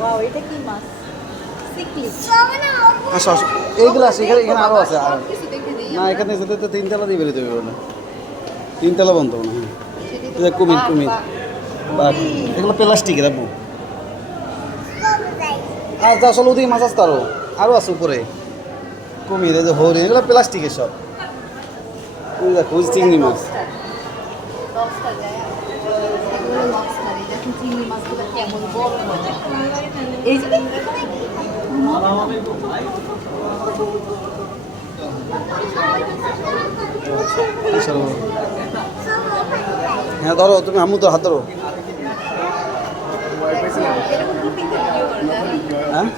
Wow, এটা কি মাছ? Sickly. আসো আসো, এইগুলো আছে, এখানে আরও আছে। আর কিছু দেখে দিই। না, এখানে যেতে তো তিনতলা দিয়ে বেরোতে হবে না, তিনতলা বন্ধ না। হ্যাঁ, এই যে কুমির কুমির বা এগুলো প্লাস্টিকের আপু। আর যা আসলে ওদিকে মাছ আসতে আরও আছে উপরে কুমির, এই যে হরিণ, এগুলো প্লাস্টিকের সব। ওই দেখো, ওই চিংড়ি মাছ। লবস্টার যায়। এগুলো লবস্টার। এই দেখুন চিংড়ি মাছগুলো কেমন বড় হয়। এই যে হ্যাঁ ধরো, তুমি আম্মু তো হাত ধরো। হ্যাঁ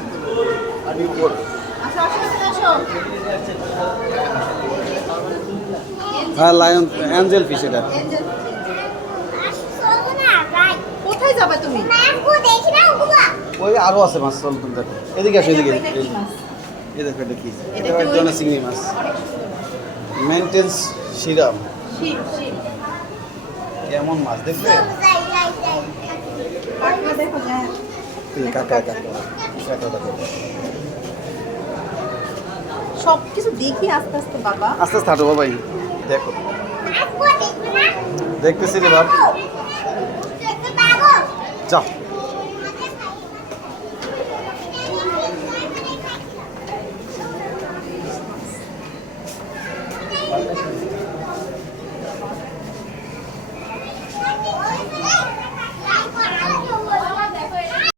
হ্যাঁ, লায়ন অ্যাঞ্জেল ফিশ এটা। কোথায় যাবে তুমি? ওই আরও আছে মাছ, চল তুমি দেখো, এদিকে আসো, এদিকে। এটা কি মাছ? এই দেখো, এটা কি? এটা এক ধরনের চিংড়ি মাছ, মেনটেন্স সিরাম। Shrimp shrimp. কেমন মাছ দেখবে? কাঁকড়া দেখো না। কাকা কাকা কাকা কাকা। সব কিছু দেখি আস্তে আস্তে বাবা। আস্তে আস্তে হাঁটো বাবাই, দেখো দেখতেছি রে বাপ, যাও।